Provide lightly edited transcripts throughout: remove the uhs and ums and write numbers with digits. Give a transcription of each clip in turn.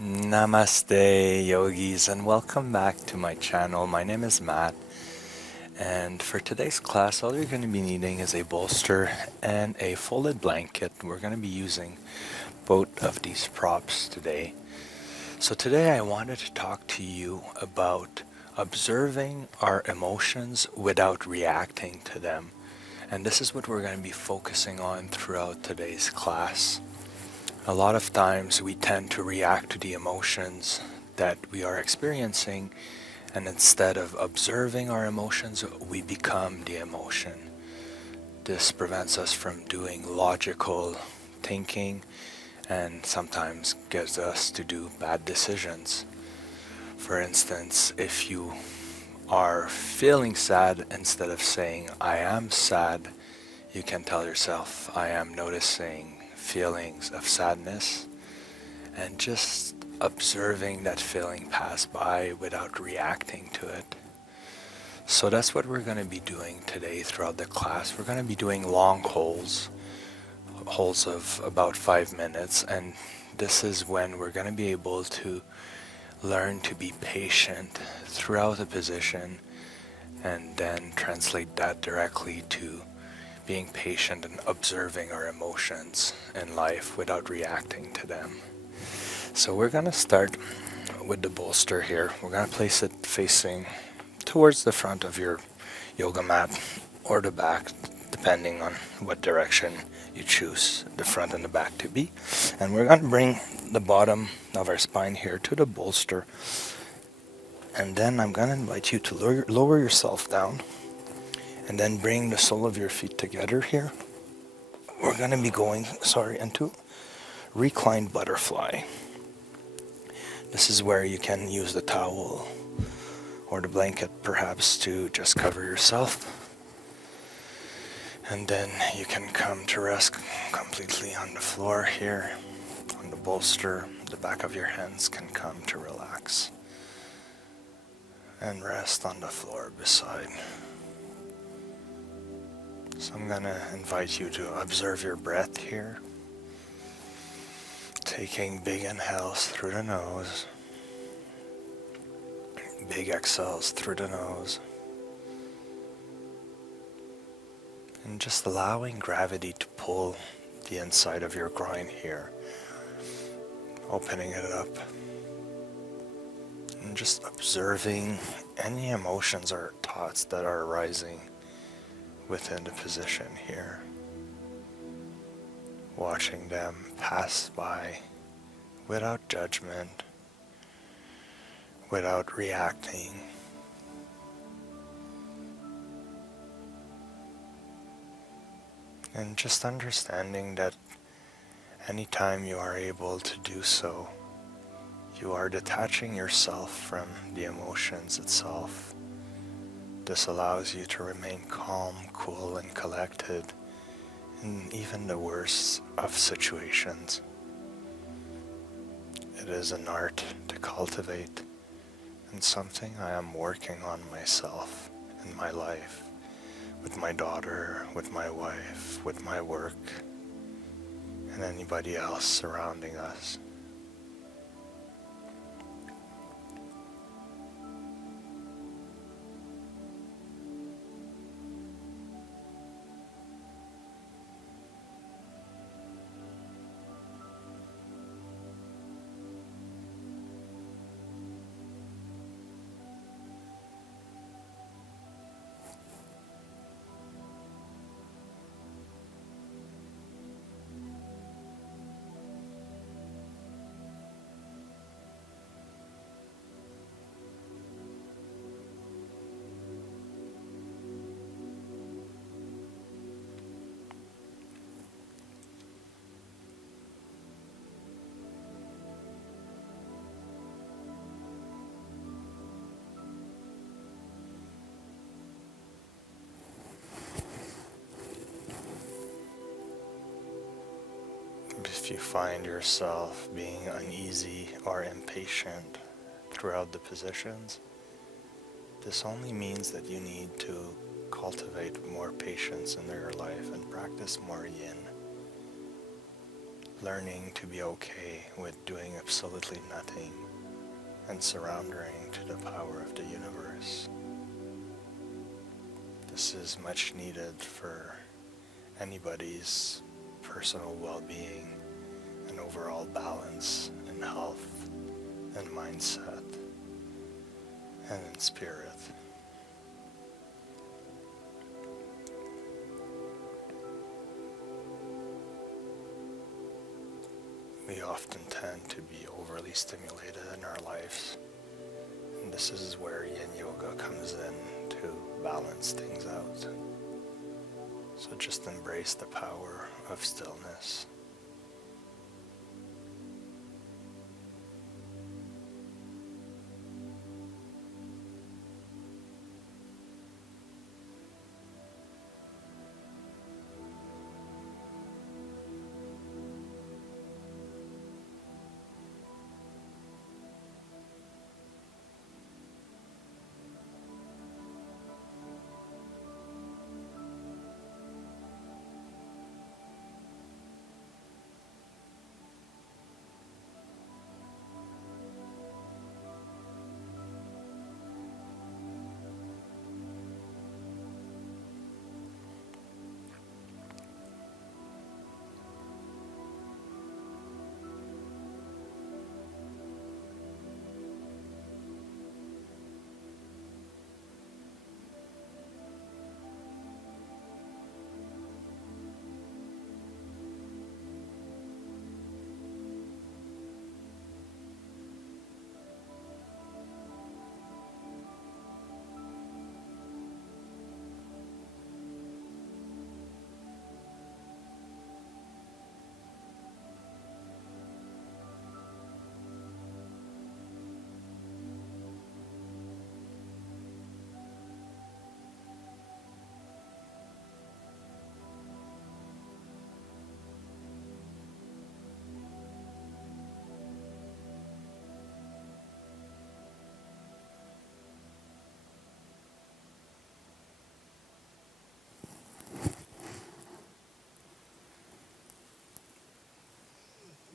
Namaste, yogis, and welcome back to my channel. My name is Matt, and for today's class, all you're going to be needing is a bolster and a folded blanket. We're going to be using both of these props today. So today I wanted to talk to you about observing our emotions without reacting to them. And this is what we're going to be focusing on throughout today's class. A lot of times we tend to react to the emotions that we are experiencing, and instead of observing our emotions, we become the emotion. This prevents us from doing logical thinking and sometimes gets us to do bad decisions. For instance, if you are feeling sad, instead of saying, I am sad, you can tell yourself, I am noticing feelings of sadness, and just observing that feeling pass by without reacting to it. So that's what we're going to be doing today throughout the class. We're going to be doing long holds of about 5 minutes, and this is when we're going to be able to learn to be patient throughout a position and then translate that directly to being patient and observing our emotions in life without reacting to them. So we're going to start with the bolster here. We're going to place it facing towards the front of your yoga mat or the back, depending on what direction you choose the front and the back to be. And we're going to bring the bottom of our spine here to the bolster. And then I'm going to invite you to lower yourself down and then bring the sole of your feet together here. We're going to be going, into reclined butterfly. This is where you can use the towel or the blanket perhaps to just cover yourself. And then you can come to rest completely on the floor here, on the bolster. The back of your hands can come to relax and rest on the floor beside. So I'm going to invite you to observe your breath here. Taking big inhales through the nose, big exhales through the nose. And just allowing gravity to pull the inside of your groin here. Opening it up. And just observing any emotions or thoughts that are arising within the position here. Watching them pass by without judgment, without reacting. And just understanding that anytime you are able to do so, you are detaching yourself from the emotions itself. This allows you to remain calm, cool, and collected in even the worst of situations. It is an art to cultivate, and something I am working on myself in my life, with my daughter, with my wife, with my work, and anybody else surrounding us. If you find yourself being uneasy or impatient throughout the positions, this only means that you need to cultivate more patience in your life and practice more yin. learning to be okay with doing absolutely nothing and surrendering to the power of the universe. This is much needed for anybody's personal well-being and overall balance in health and mindset and in spirit. We often tend to be overly stimulated in our lives, and this is where Yin Yoga comes in to balance things out. So just embrace the power of stillness.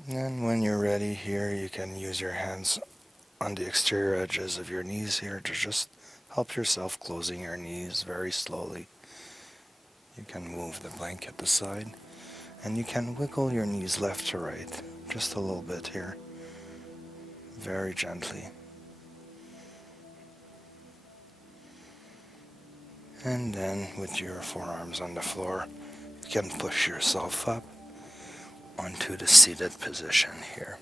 And when you're ready here, you can use your hands on the exterior edges of your knees here to just help yourself closing your knees very slowly. You can move the blanket aside, and you can wiggle your knees left to right, just a little bit here, very gently. And then with your forearms on the floor, you can push yourself up onto the seated position here.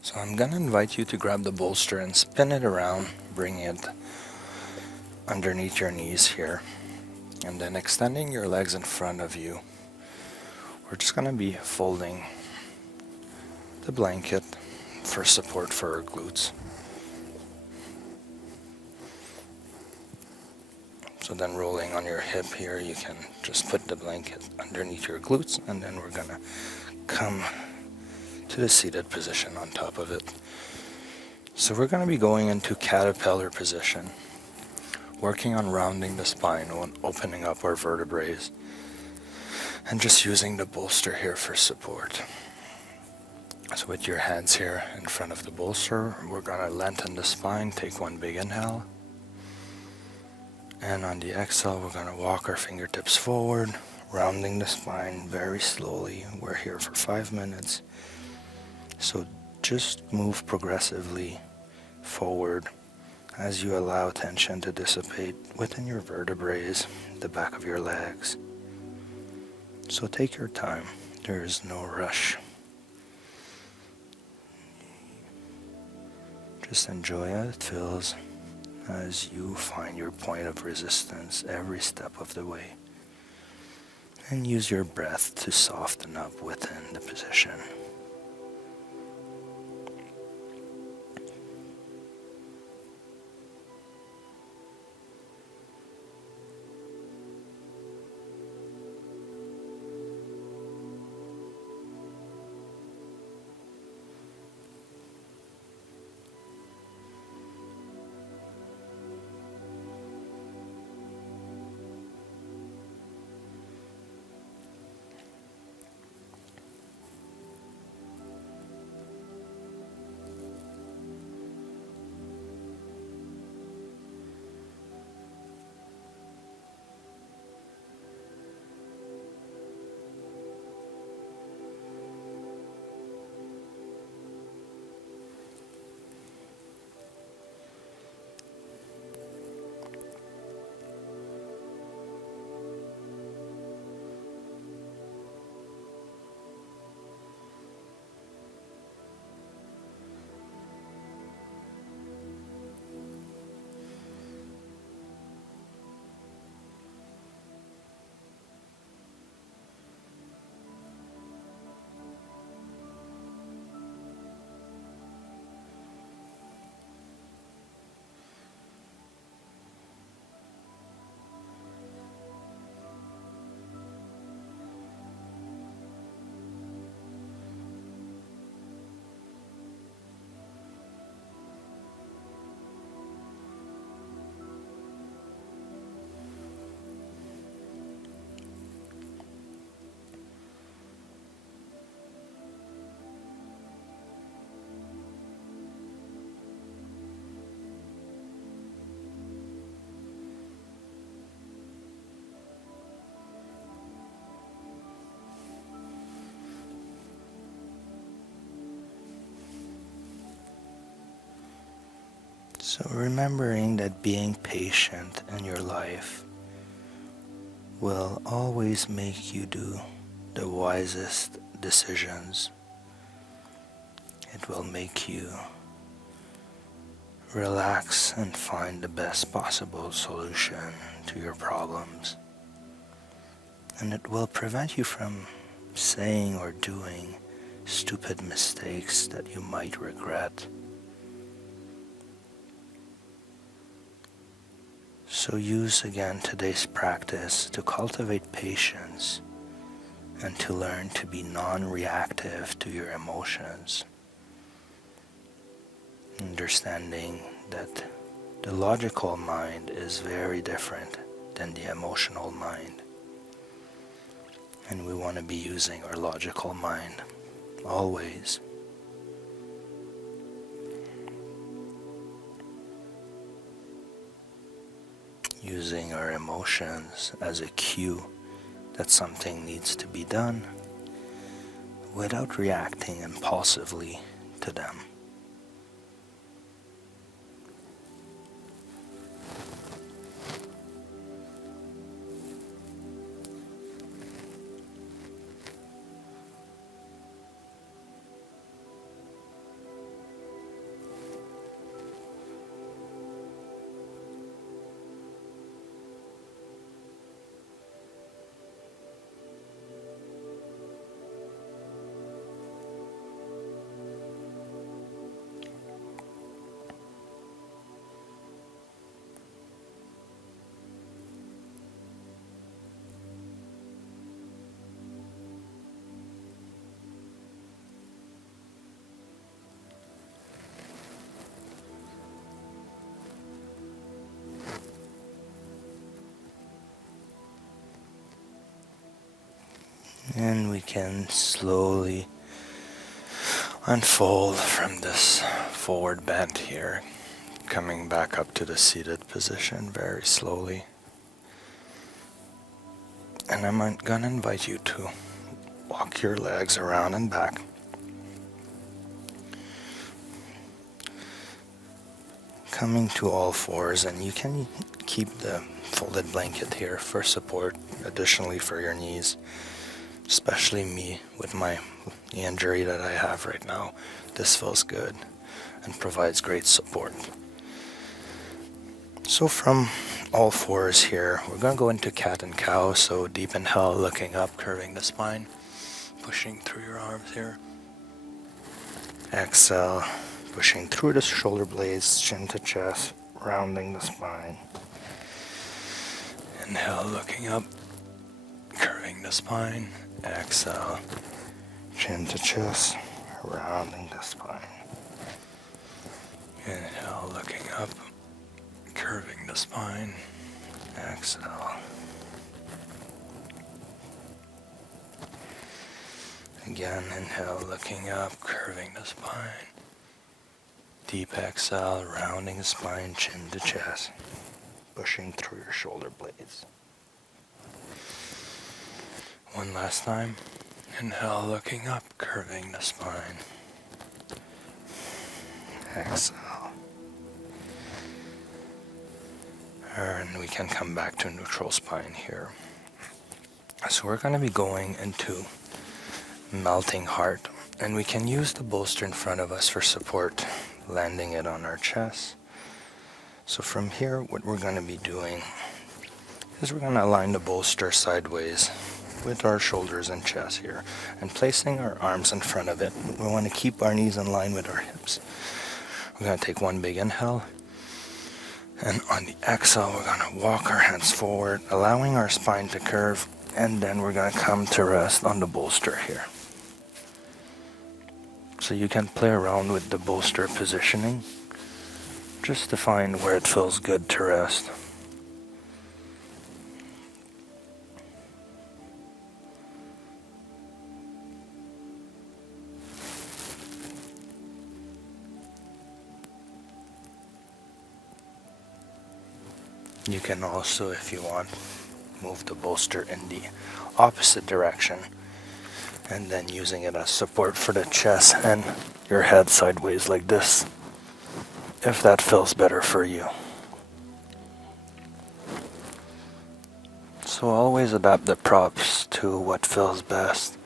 So I'm going to invite you to grab the bolster and spin it around, bring it underneath your knees here, and then extending your legs in front of you. We're just going to be folding the blanket for support for our glutes. So then rolling on your hip here, you can just put the blanket underneath your glutes, and then we're going to come to the seated position on top of it. So we're going to be going into caterpillar position, working on rounding the spine and opening up our vertebrae, and just using the bolster here for support. So with your hands here in front of the bolster, we're going to lengthen the spine, take one big inhale. And on the exhale, we're going to walk our fingertips forward, rounding the spine very slowly. We're here for 5 minutes. So just move progressively forward as you allow tension to dissipate within your vertebrae, the back of your legs. So take your time. There is no rush. Just enjoy how it feels as you find your point of resistance every step of the way. And use your breath to soften up within the position. So remembering that being patient in your life will always make you do the wisest decisions. It will make you relax and find the best possible solution to your problems. And it will prevent you from saying or doing stupid mistakes that you might regret. So use again today's practice to cultivate patience and to learn to be non-reactive to your emotions. Understanding that the logical mind is very different than the emotional mind. And we want to be using our logical mind always. Using our emotions as a cue that something needs to be done without reacting impulsively to them. And we can slowly unfold from this forward bend here, coming back up to the seated position very slowly. And I'm gonna invite you to walk your legs around and back. Coming to all fours, and you can keep the folded blanket here for support, additionally for your knees. Especially me with the injury that I have right now. This feels good and provides great support. So from all fours here, we're going to go into cat and cow. So deep inhale, looking up, curving the spine, pushing through your arms here. Exhale, pushing through the shoulder blades, chin to chest, rounding the spine. Inhale, looking up, curving the spine. Exhale, chin to chest, rounding the spine. Inhale, looking up, curving the spine. Exhale. Again, inhale, looking up, curving the spine. Deep exhale, rounding the spine, chin to chest, pushing through your shoulder blades. One last time. Inhale, looking up, curving the spine. Exhale. And we can come back to neutral spine here. So we're going to be going into melting heart. And we can use the bolster in front of us for support, landing it on our chest. So from here, what we're going to be doing is we're going to align the bolster sideways with our shoulders and chest here, and placing our arms in front of it. We want to keep our knees in line with our hips. We're going to take one big inhale, and on the exhale, we're going to walk our hands forward, allowing our spine to curve, and then we're going to come to rest on the bolster here. So you can play around with the bolster positioning, just to find where it feels good to rest. You can also, if you want, move the bolster in the opposite direction, and then using it as support for the chest and your head sideways like this. if that feels better for you. So always adapt the props to what feels best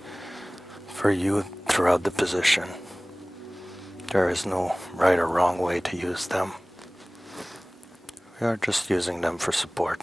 for you throughout the position. There is no right or wrong way to use them. We are just using them for support.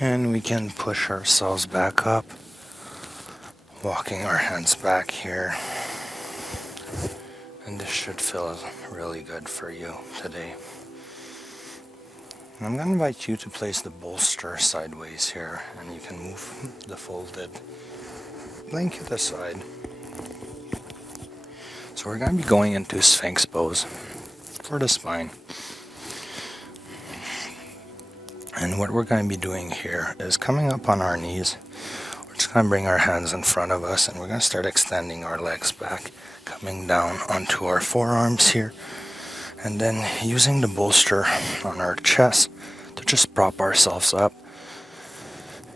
And we can push ourselves back up, walking our hands back here. And this should feel really good for you today. I'm going to invite you to place the bolster sideways here, and you can move the folded blanket aside. So we're going to be going into Sphinx pose for the spine. And what we're going to be doing here is coming up on our knees. We're just going to bring our hands in front of us, and we're going to start extending our legs back, coming down onto our forearms here, and then using the bolster on our chest to just prop ourselves up.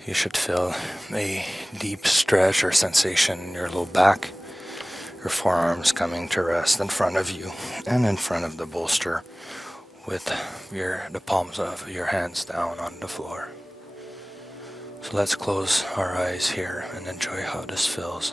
You should feel a deep stretch or sensation in your low back, your forearms coming to rest in front of you and in front of the bolster, with the palms of your hands down on the floor. So let's close our eyes here and enjoy how this feels.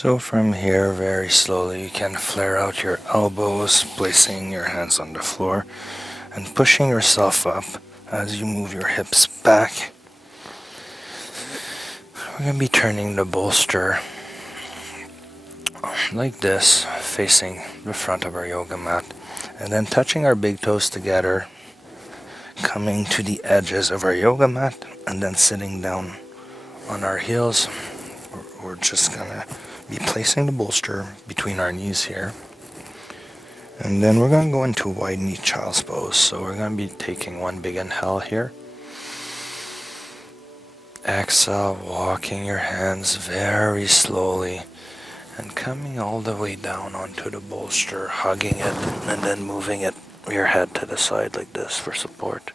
So from here, very slowly, you can flare out your elbows, placing your hands on the floor and pushing yourself up as you move your hips back. We're going to be turning the bolster like this, facing the front of our yoga mat, and then touching our big toes together, coming to the edges of our yoga mat, and then sitting down on our heels. We're just gonna be placing the bolster between our knees here, and then we're gonna go into wide knee child's pose. So we're gonna be taking one big inhale here. Exhale, walking your hands very slowly and coming all the way down onto the bolster, hugging it, and then moving it, your head to the side like this for support.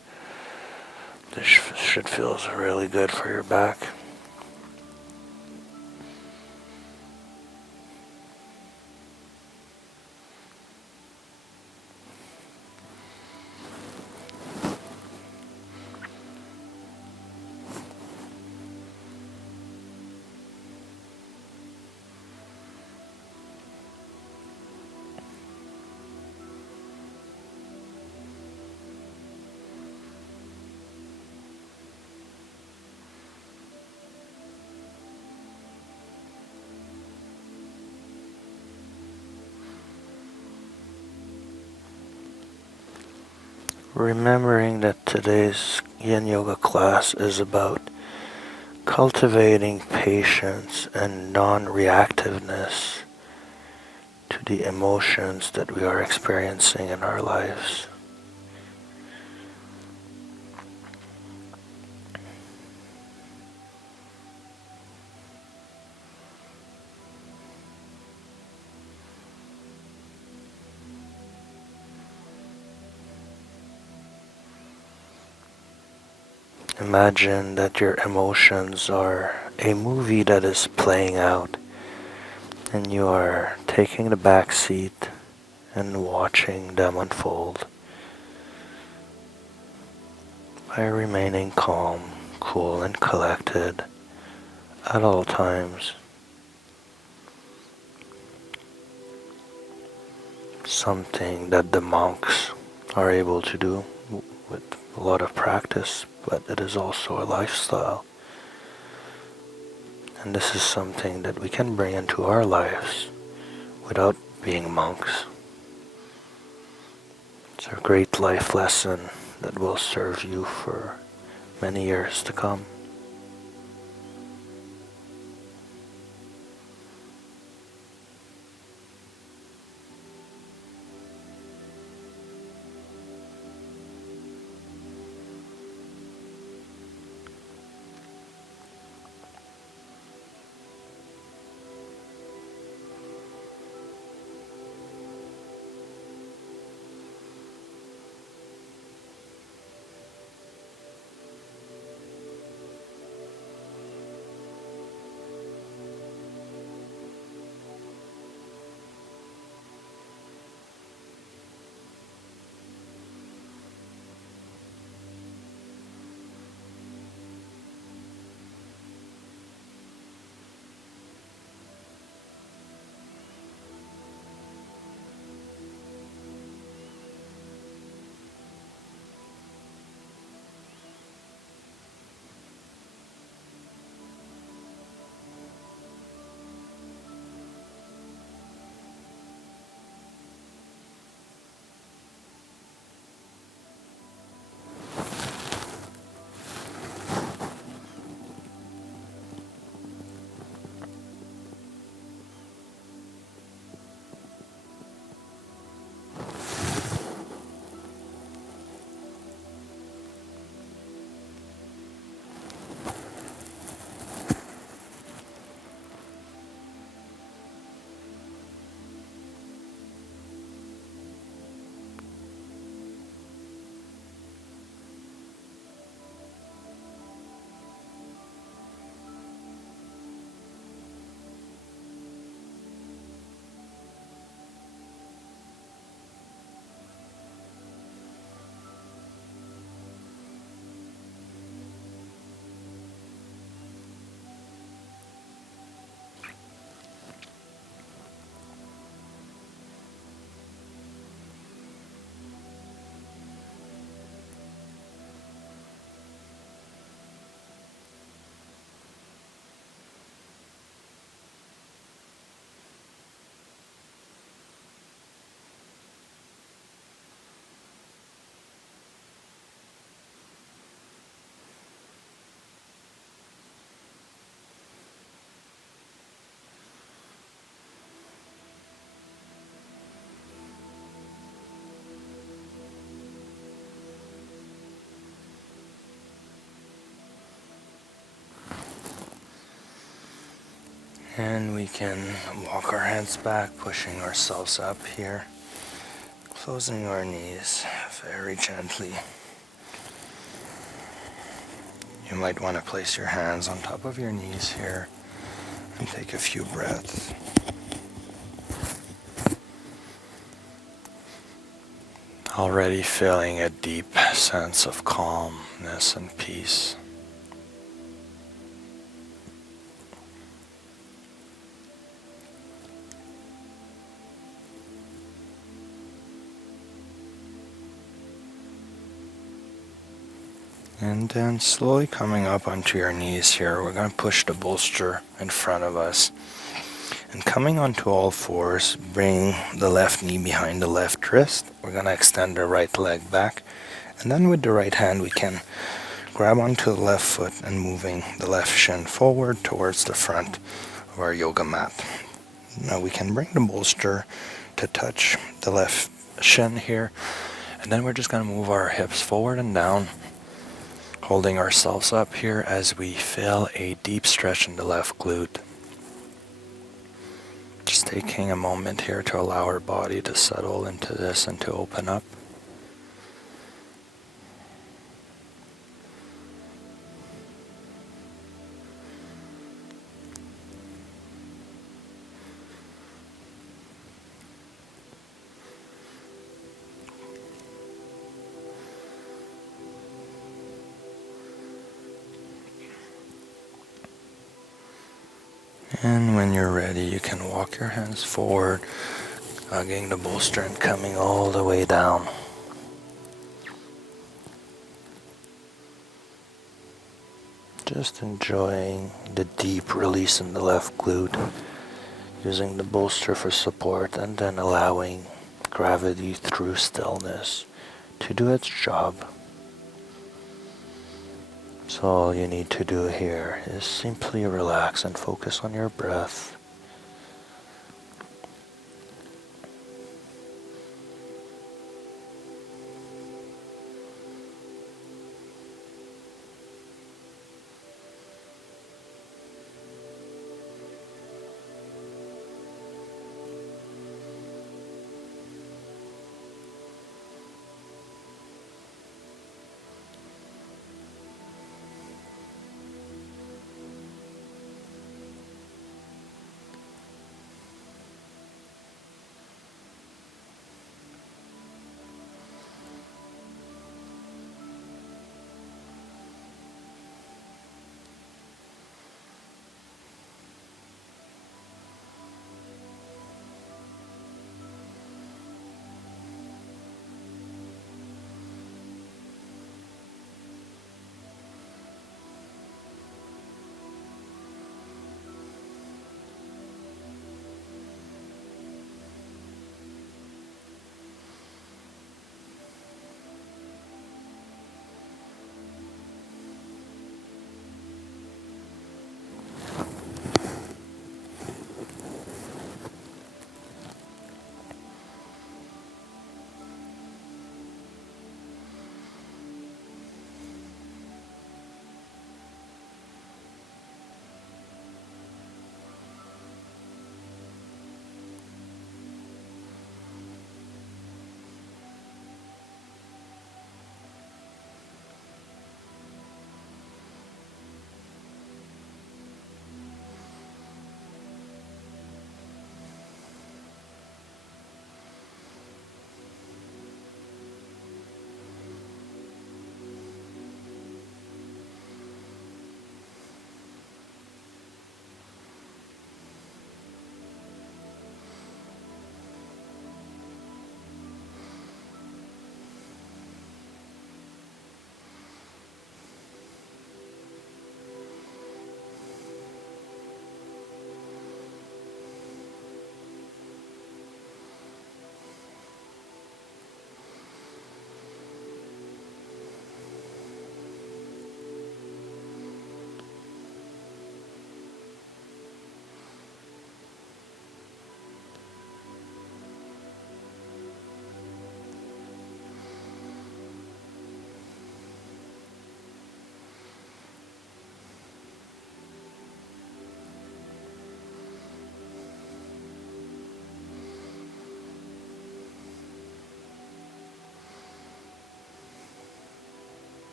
This should feel really good for your back. Remembering that today's Yin Yoga class is about cultivating patience and non-reactiveness to the emotions that we are experiencing in our lives. Imagine that your emotions are a movie that is playing out, and you are taking the back seat and watching them unfold by remaining calm, cool, and collected at all times. Something that the monks are able to do with a lot of practice, but it is also a lifestyle. And this is something that we can bring into our lives without being monks. It's a great life lesson that will serve you for many years to come. And we can walk our hands back, pushing ourselves up here, closing our knees very gently. You might want to place your hands on top of your knees here and take a few breaths. Already feeling a deep sense of calmness and peace. And then slowly coming up onto your knees here, we're going to push the bolster in front of us. And coming onto all fours, bring the left knee behind the left wrist. We're going to extend the right leg back. And then with the right hand, we can grab onto the left foot and moving the left shin forward towards the front of our yoga mat. Now we can bring the bolster to touch the left shin here. And then we're just going to move our hips forward and down, holding ourselves up here as we feel a deep stretch in the left glute. Just taking a moment here to allow our body to settle into this and to open up. And when you're ready, you can walk your hands forward, hugging the bolster and coming all the way down. Just enjoying the deep release in the left glute, using the bolster for support and then allowing gravity through stillness to do its job. So all you need to do here is simply relax and focus on your breath.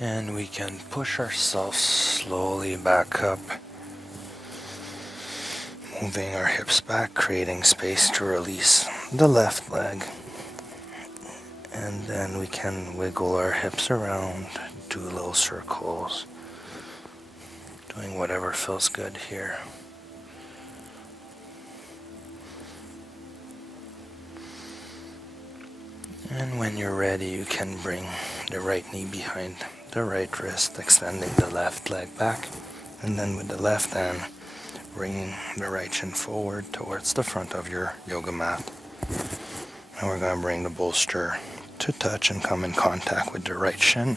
And we can push ourselves slowly back up, moving our hips back, creating space to release the left leg. And then we can wiggle our hips around, do little circles, doing whatever feels good here. And when you're ready, you can bring the right knee behind the right wrist, extending the left leg back. And then with the left hand, bringing the right shin forward towards the front of your yoga mat. And we're going to bring the bolster to touch and come in contact with the right shin.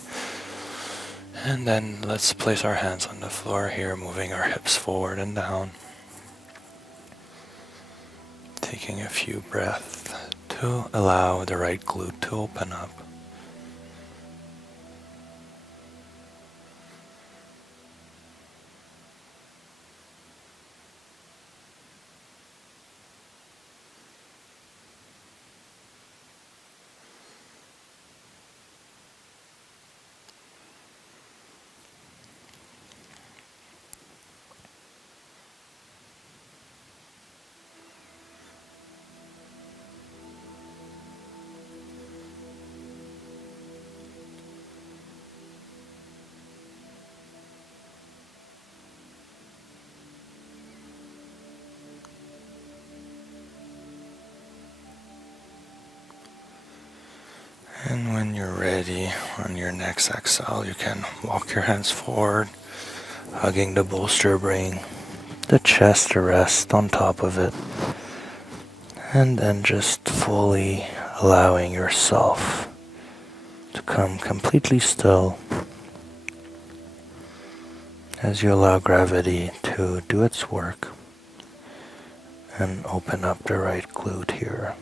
And then let's place our hands on the floor here, moving our hips forward and down. Taking a few breaths to allow the right glute to open up. And when you're ready, on your next exhale, you can walk your hands forward, hugging the bolster, bring the chest to rest on top of it. And then just fully allowing yourself to come completely still as you allow gravity to do its work and open up the right glute here.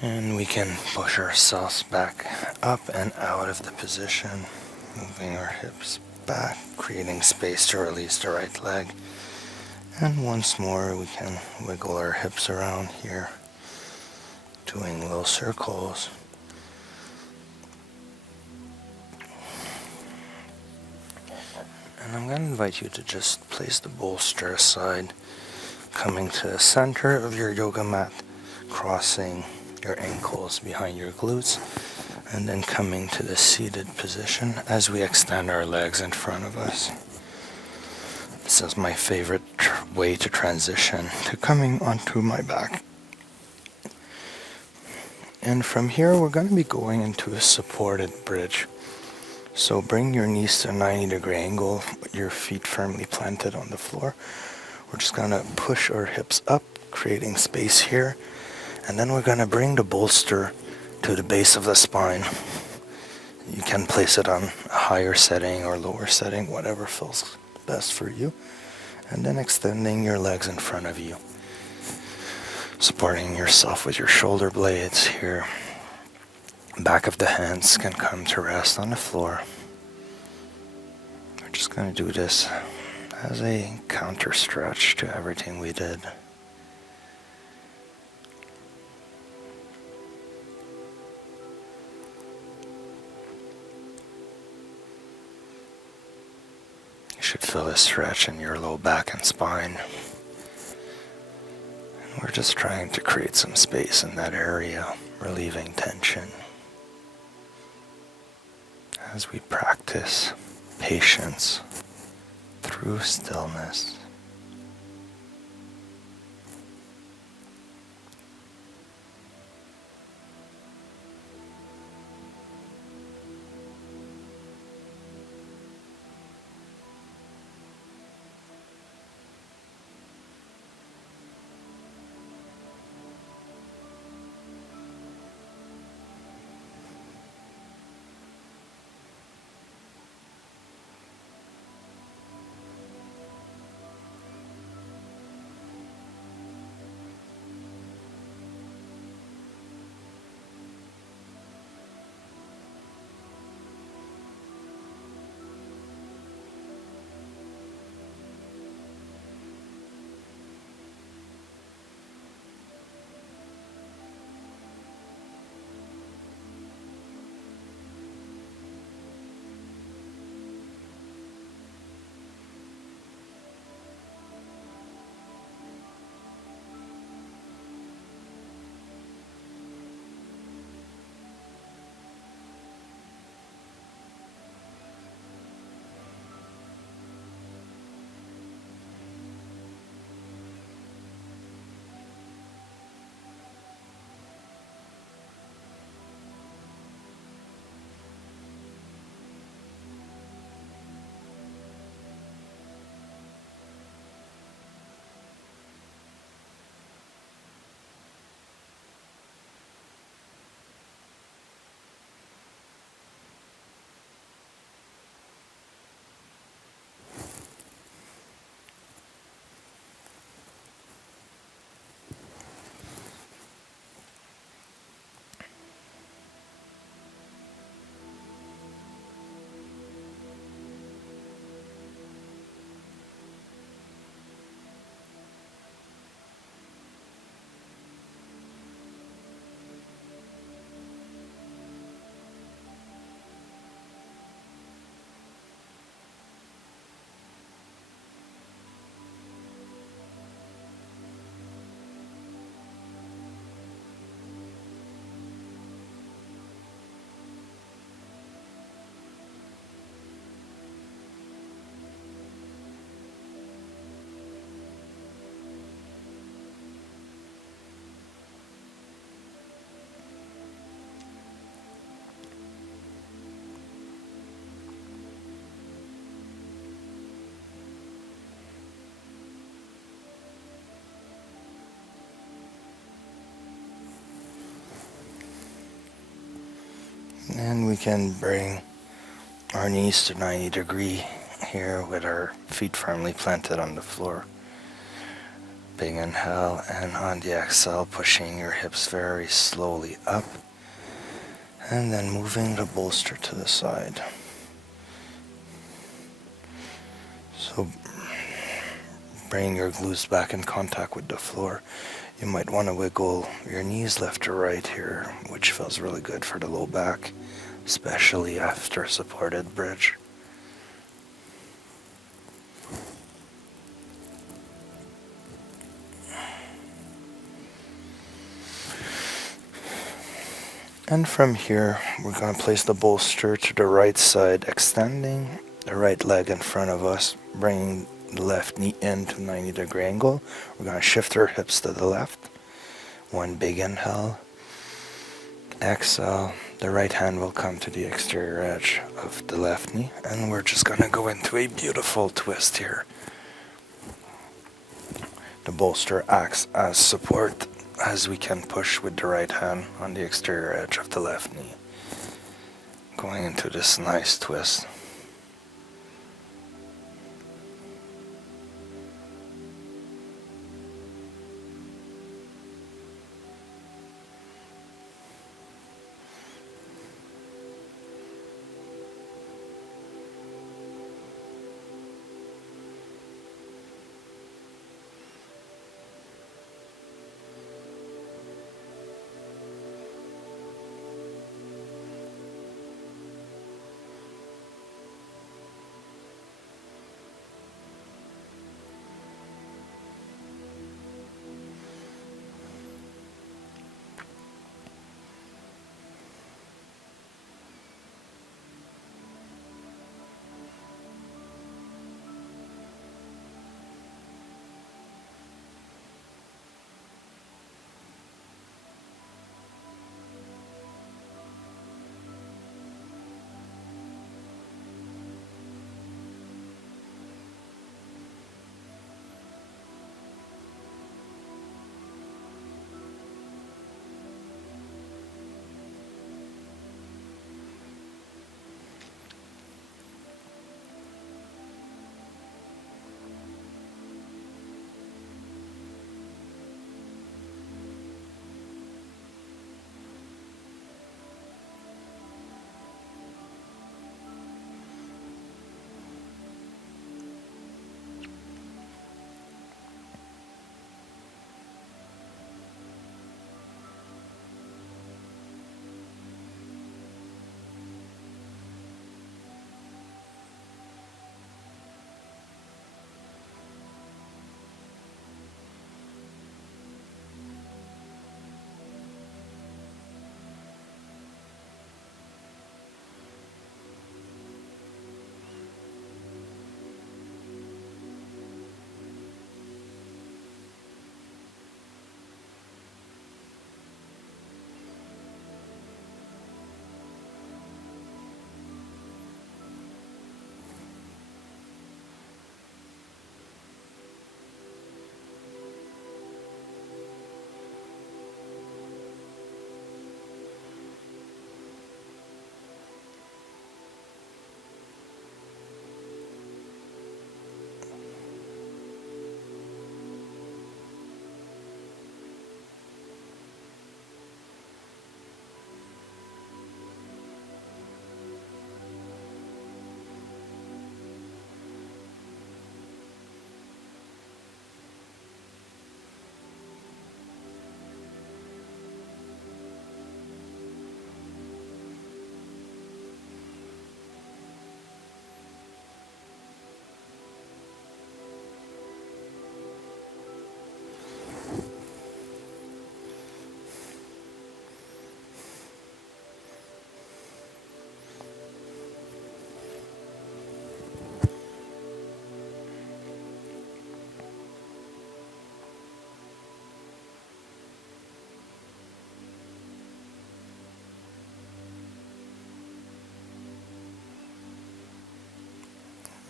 And we can push ourselves back up and out of the position, moving our hips back, creating space to release the right leg. And once more, we can wiggle our hips around here, doing little circles. And I'm going to invite you to just place the bolster aside, coming to the center of your yoga mat, crossing your ankles behind your glutes, and then coming to the seated position as we extend our legs in front of us. This is my favorite way to transition to coming onto my back. And from here, we're going to be going into a supported bridge. So bring your knees to a 90-degree angle, with your feet firmly planted on the floor. We're just going to push our hips up, creating space here. And then we're going to bring the bolster to the base of the spine. You can place it on a higher setting or lower setting, whatever feels best for you. And then extending your legs in front of you, supporting yourself with your shoulder blades here. Back of the hands can come to rest on the floor. We're just going to do this as a counter stretch to everything we did. You should feel a stretch in your low back and spine. And we're just trying to create some space in that area, relieving tension as we practice patience through stillness. And we can bring our knees to 90-degree here with our feet firmly planted on the floor. Big inhale, and on the exhale, pushing your hips very slowly up, and then moving the bolster to the side. So bring your glutes back in contact with the floor. You might want to wiggle your knees left to right here, which feels really good for the low back, especially after a supported bridge. And from here, we're going to place the bolster to the right side, extending the right leg in front of us, bringing the left knee into 90-degree angle. We're going to shift our hips to the left. One big inhale. Exhale. The right hand will come to the exterior edge of the left knee, and we're just going to go into a beautiful twist here. The bolster acts as support as we can push with the right hand on the exterior edge of the left knee. Going into this nice twist.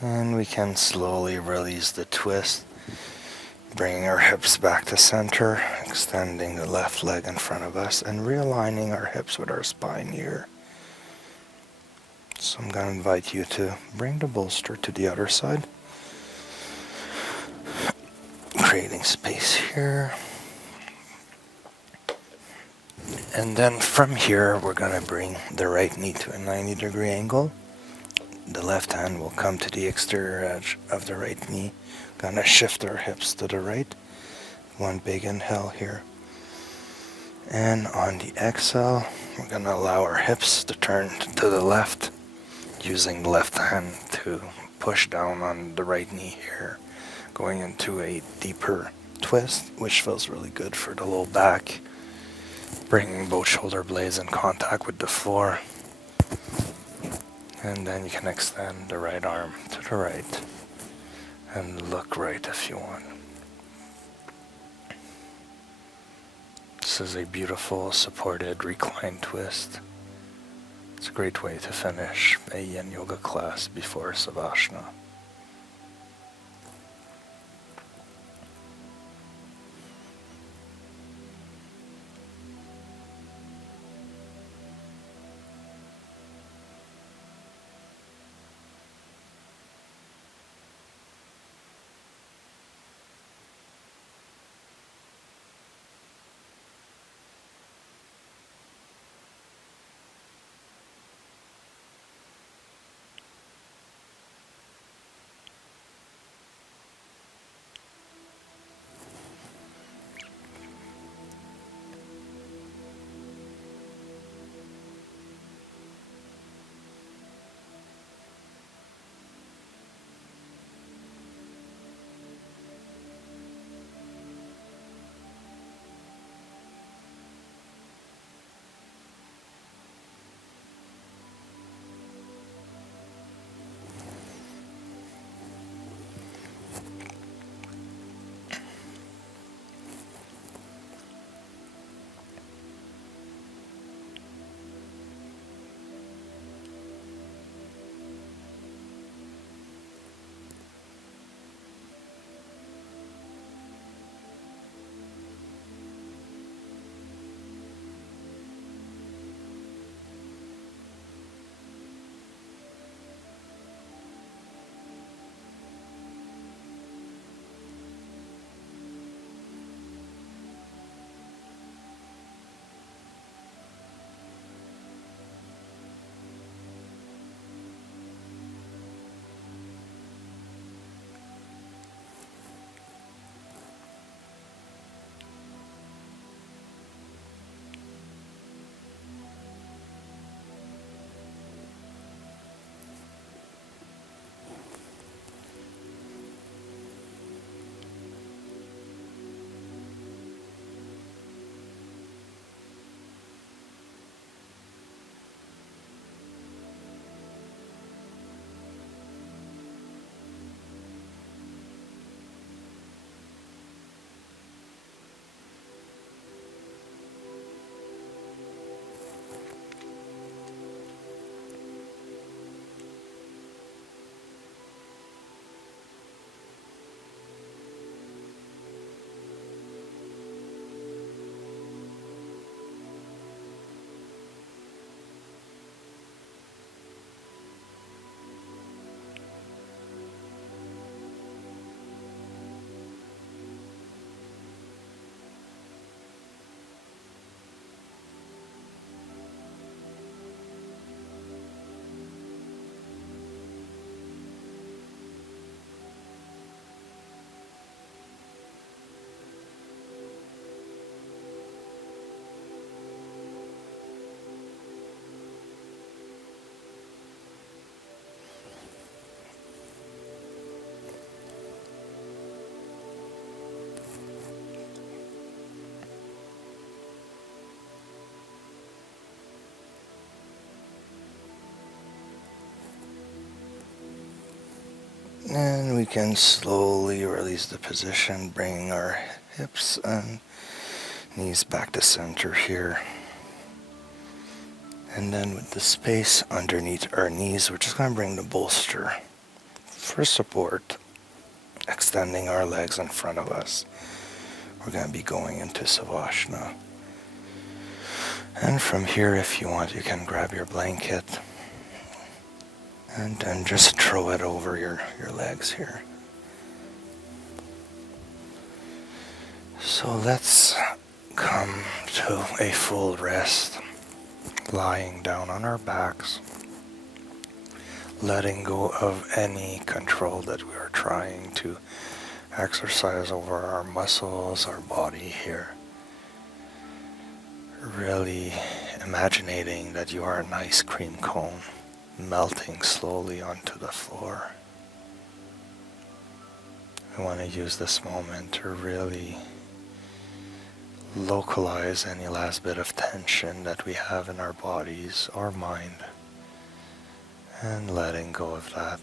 And we can slowly release the twist, bringing our hips back to center, extending the left leg in front of us, and realigning our hips with our spine here. So I'm going to invite you to bring the bolster to the other side. creating space here. And then from here, we're going to bring the right knee to a 90-degree angle. The left hand will come to the exterior edge of the right knee. Gonna shift our hips to the right. One big inhale here. And on the exhale, we're gonna allow our hips to turn to the left, using the left hand to push down on the right knee here, going into a deeper twist, which feels really good for the low back, bringing both shoulder blades in contact with the floor. And then you can extend the right arm to the right and look right if you want. This is a beautiful supported reclined twist. It's a great way to finish a Yin Yoga class before Savasana. And we can slowly release the position, bringing our hips and knees back to center here. And then with the space underneath our knees, we're just going to bring the bolster for support, extending our legs in front of us. We're going to be going into Savasana. And from here, if you want, you can grab your blanket and then just throw it over your legs here. So let's come to a full rest, lying down on our backs, letting go of any control that we are trying to exercise over our muscles, our body here. Really imagining that you are an ice cream cone melting slowly onto the floor. I want to use this moment to really localize any last bit of tension that we have in our bodies or mind, and letting go of that.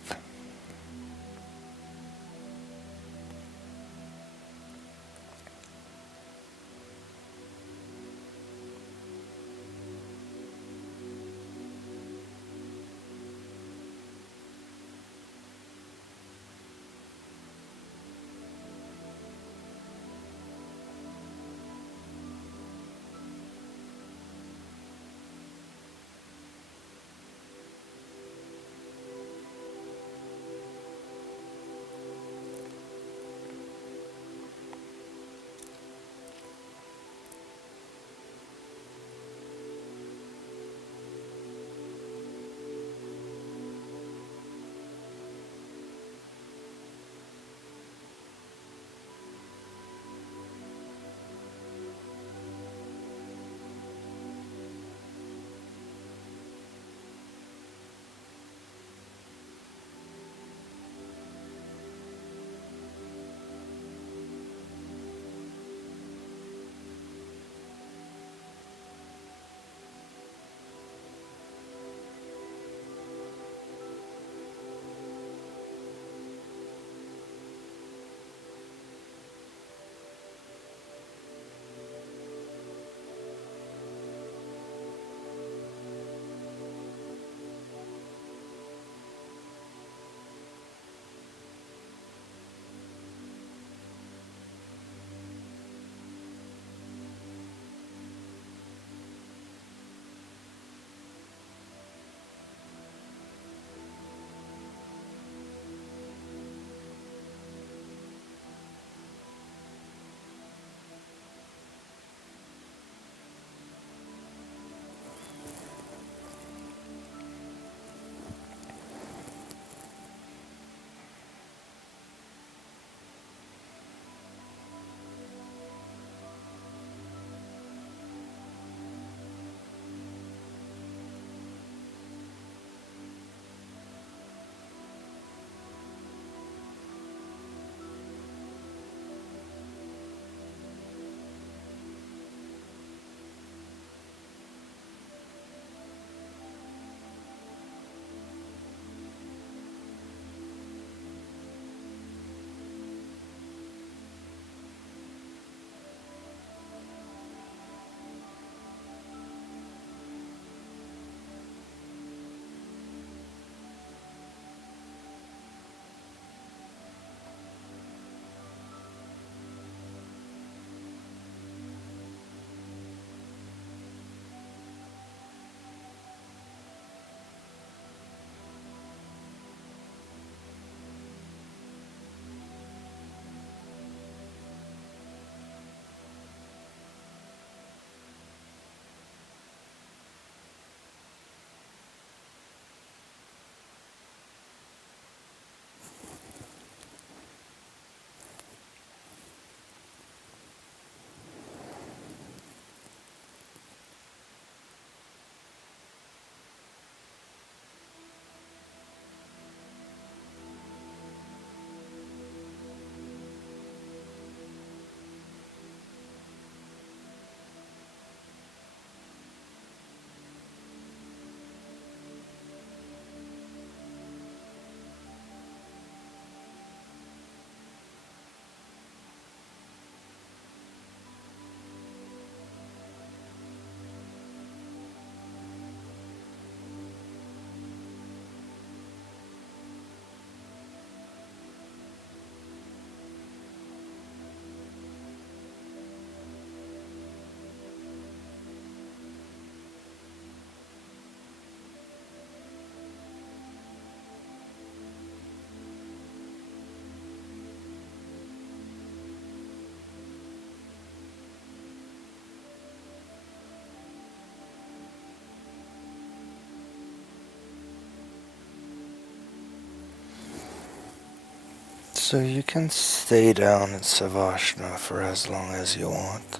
So you can stay down in Savasana for as long as you want.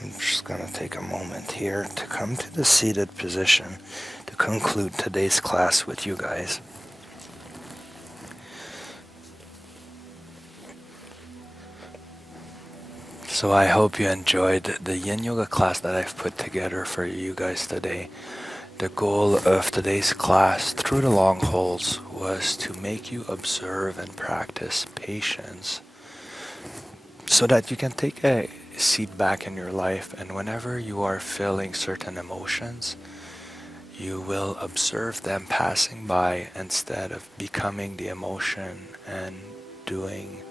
I'm just going to take a moment here to come to the seated position to conclude today's class with you guys. So I hope you enjoyed the Yin Yoga class that I've put together for you guys today. The goal of today's class through the long holes was to make you observe and practice patience so that you can take a seat back in your life, and whenever you are feeling certain emotions, you will observe them passing by instead of becoming the emotion and doing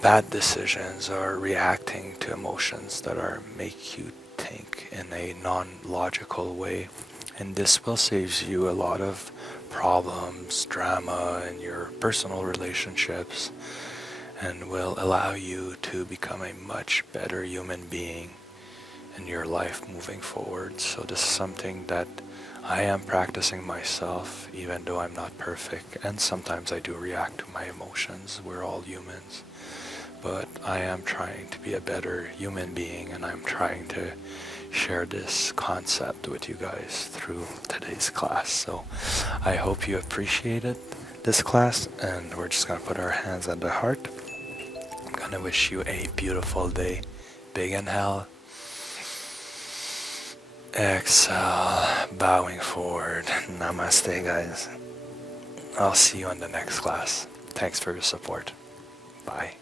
bad decisions or reacting to emotions that are make you think in a non-logical way. And this will save you a lot of problems, drama in your personal relationships, and will allow you to become a much better human being in your life moving forward. So this is something that I am practicing myself, even though I'm not perfect, and sometimes I do react to my emotions. We're all humans. But I am trying to be a better human being, and I'm trying to share this concept with you guys through today's class. So I hope you appreciated this class, and we're just going to put our hands on the heart. I'm going to wish you a beautiful day. Big inhale. Exhale, bowing forward. Namaste, guys. I'll see you in the next class. Thanks for your support. Bye.